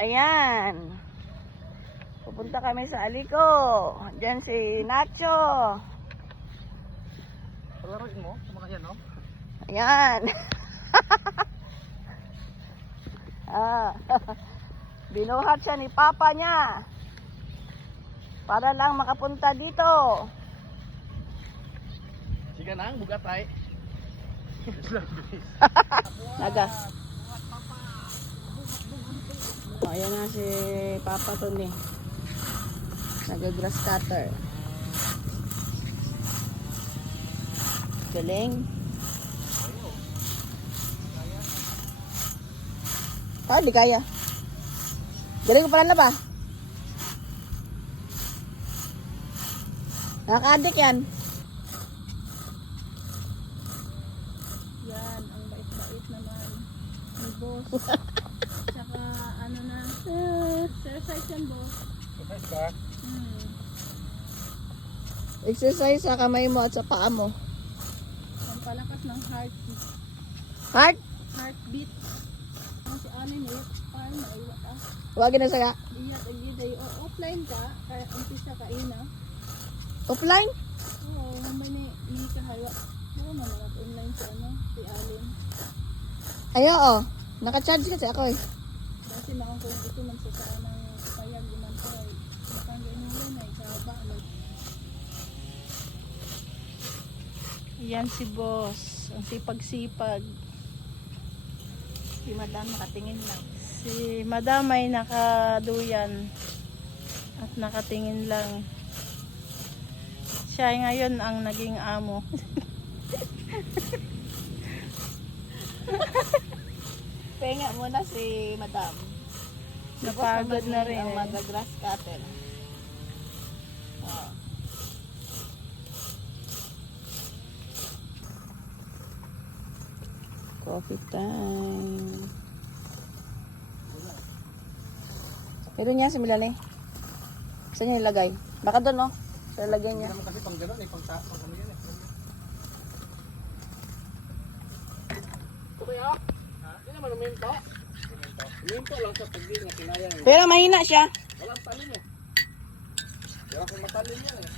Ayan. Pupunta kami sa Aliko. Diyan si Nacho. Palaruin mo? Mga yan, no? Ayan. Binuhat siya ni Papa niya. Para lang makapunta dito. Sige nang, bugatay. Nagas. Ayan na si Papa Tony. Nag-grass cutter. Galing. Di kaya. Galing ko pala ba? Nakaka-addict yan. Yan, ang bait-bait naman ni boss. Tsaka ano na, exercise yan boss. Exercise ka? Exercise sa kamay mo at sa paa mo. Ang palakas ng heartbeat. Heartbeat. Ang si anin eh, paano na iwat ah. Huwag na saya. Iyat ang giday. O offline ka, kaya umpisa ka ina. Offline? Oo, may ni kahaywa. Oo naman at online si ano, si Alin. Ayo, oh. Naka-charge kasi ako eh. Kasi makang kung ito man sa saan ng payag naman ko ay makang ganyan yun ay kaba. Yan si boss. Ang sipag-sipag. Si Madam nakatingin lang. Si Madam ay nakaduyan at nakatingin lang. Siya ngayon ang naging amo. Penga muna si Madam. Napagod na rin Ang eh. mag-grass cutter. Coffee time. Meron niya si Milane. Saan niya ilagay? Baka doon, no? Sa lagyan Hindi niya. naman kasi pang gano'n eh, pang ano yan eh. Ito kaya? Hindi naman uminto. Uminto lang sa pagdi na kinaya eh. Pero mahina siya. Walang talim eh. Wala kong matalim yan eh.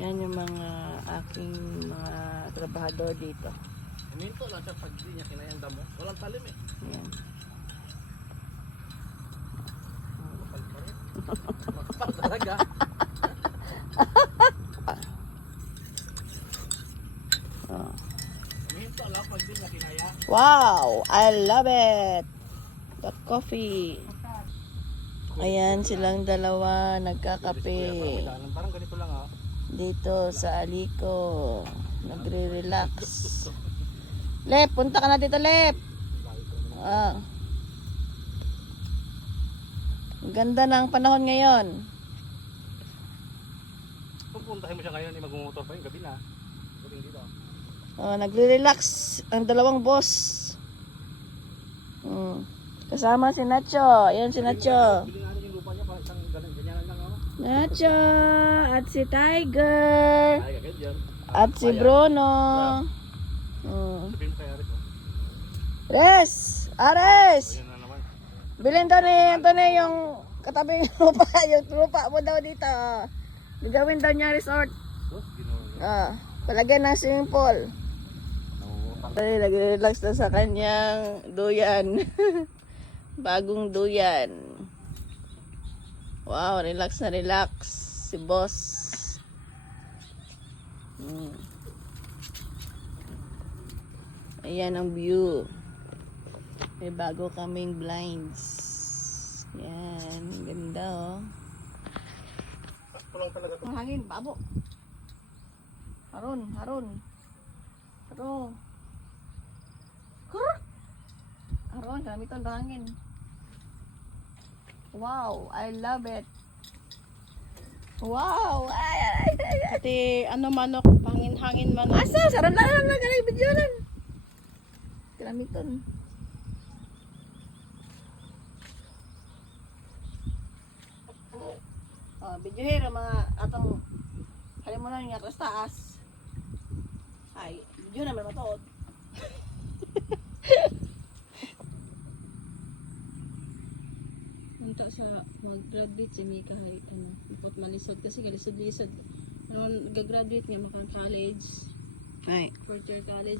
Yan yung mga aking mga trabahador dito. Uminto lang sa pagdi niya kinaya ang damo. Walang talim eh. Ayan. Makapal pa rin. Makapal talaga. Oh. Uminto lang pagdi niya kinaya. Wow! I love it! The coffee. Ayan silang dalawa nagkakape. Parang ganito lang ah. Dito sa Aliko. Nagre-relax. Lep, punta ka na dito, Lep. Ah. Ang ganda ng panahon ngayon. Pupuntahin mo siya ngayon, magmumotor pa yun, gabi na. Gabi dito. Oh, nagre-relax ang dalawang boss. Kasama si Nacho. Ayan si Nacho. Bili natin yung lupa niya para isang ganyan lang oh. Nacho at si Tiger Ay, agad yan. at si Bruno. Sabihin mo kay Aris oh. Res! Ares! Ayan na naman. Bilhin daw ni Anthony yung katabi ng lupa. Yung lupa mo daw dito. Gagawin daw niya resort. Oh, ginawa. Palagyan ng swimming pool. No, Ay, nag-relax na sa kanyang duyan. Bagong duyan. Wow, relax na relax si boss. Ayan ang view. May bago kaming blinds. Yan, ganda oh. sakto lang talaga to. Ang hangin, babo. Haron, haron. Haron. Haron, gamitan ng hangin. Wow, I love it. Wow! Ay, ay, ay, ay. Pati ano manok, pangin-hangin manok. Asa, saran lang na galing video nan. Gamiton. Oh, video hero mga atong halimunan nga taas. Ay, Yun naman matuod. Unta sa mag-graduate si Mika hay ano, ipot malisod kasi galisod-lisod. Ano, gagraduate niya maka-college, Right. fourth year college.